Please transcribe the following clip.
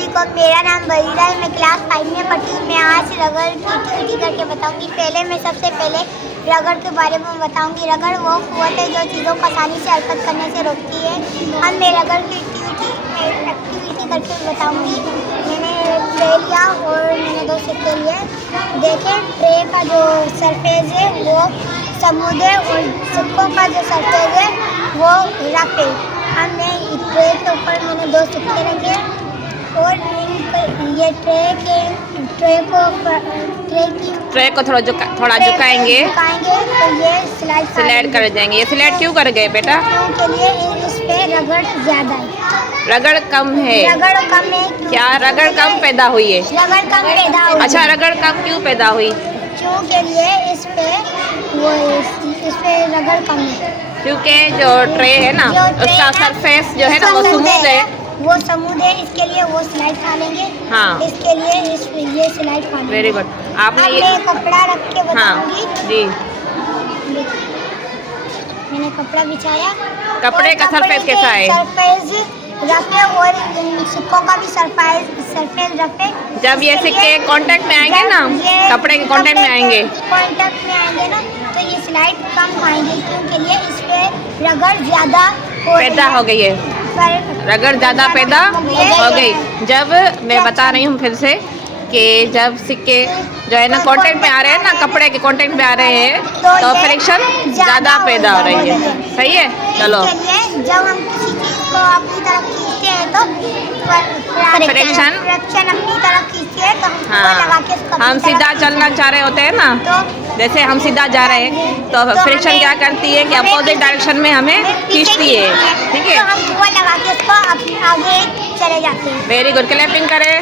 अस्सलामुअलैकुम, मेरा नाम बरीरा है। मैं क्लास 5 में पढ़ती हूँ। मैं आज रगड़ की एक्टिविटी करके बताऊँगी। मैं सबसे पहले रगड़ के बारे में बताऊँगी। रगड़ वो कुव्वत है जो चीज़ों को आसानी से हरकत करने से रोकती है। अब मैं रगड़ की एक्टिविटी करके बताऊँगी। मैंने ट्रे लिया और मैंने 2 सिक्के लिए। देखें, ट्रे का जो सरफेस है वो समूद है और सिक्कों का जो सरफेस है वो रफ है। हमने ट्रे के ऊपर मैंने 2 सिक्के रखे और ये ट्रे को थोड़ा झुकाएंगे तो ये स्लाइड कर जाएंगे। ये स्लाइड क्यों कर गए बेटा? के लिए इस पे रगड़ ज़्यादा है, रगड़ कम है। रगड़ कम है। क्या रगड़ कम पैदा हुई है? रगड़ कम पैदा हुई। अच्छा, रगड़ कम क्यों पैदा हुई? क्योंकि लिए इस पे रगड़ कम है। क्योंकि जो ट्रे है ना उसका सरफेस जो है ना वो स्मूथ है। वो स्मूथ है, इसके लिए वो स्लाइड खा लेंगे। हाँ, इसके लिए ये स्लाइड खा लेंगे। Very good. आपने अब ये मैं कपड़ा रख के बताऊंगी। हाँ जी, मैंने कपड़ा बिछाया। कपड़े का सरफेस कैसा है? सरफेस रफ है और सिक्कों का भी सरफेस रफ है। जब ये सिक्के कांटेक्ट में आएंगे ना, कपड़े के कांटेक्ट में आएंगे ना, तो ये स्लाइड कम खाएंगे क्योंकि लिए इस पे रगड़ ज़्यादा पैदा हो गई है। रगड़ ज़्यादा पैदा हो गई। जब मैं बता रही हूँ फिर से कि जब सिक्के जो है ना कांटेक्ट में आ रहे हैं ना, कपड़े के कांटेक्ट में आ रहे हैं तो फ्रिक्शन ज़्यादा पैदा हो रही है। सही है? चलो, जब हम किसी चीज़ को अपनी तरफ खींचते हैं तो फ्रिक्शन अपनी तरफ खींचते हैं तो हाँ, लगा के उसको हम सीधा चलना चाह रहे होते हैं ना, तो जैसे हम सीधा जा रहे हैं तो फ्रिक्शन क्या करती है कि अपोजिट डायरेक्शन में हमें खींचती है। ठीक है, तो हम वो लगा के उसको आगे चले जाते हैं। Very good. क्लैपिंग करें।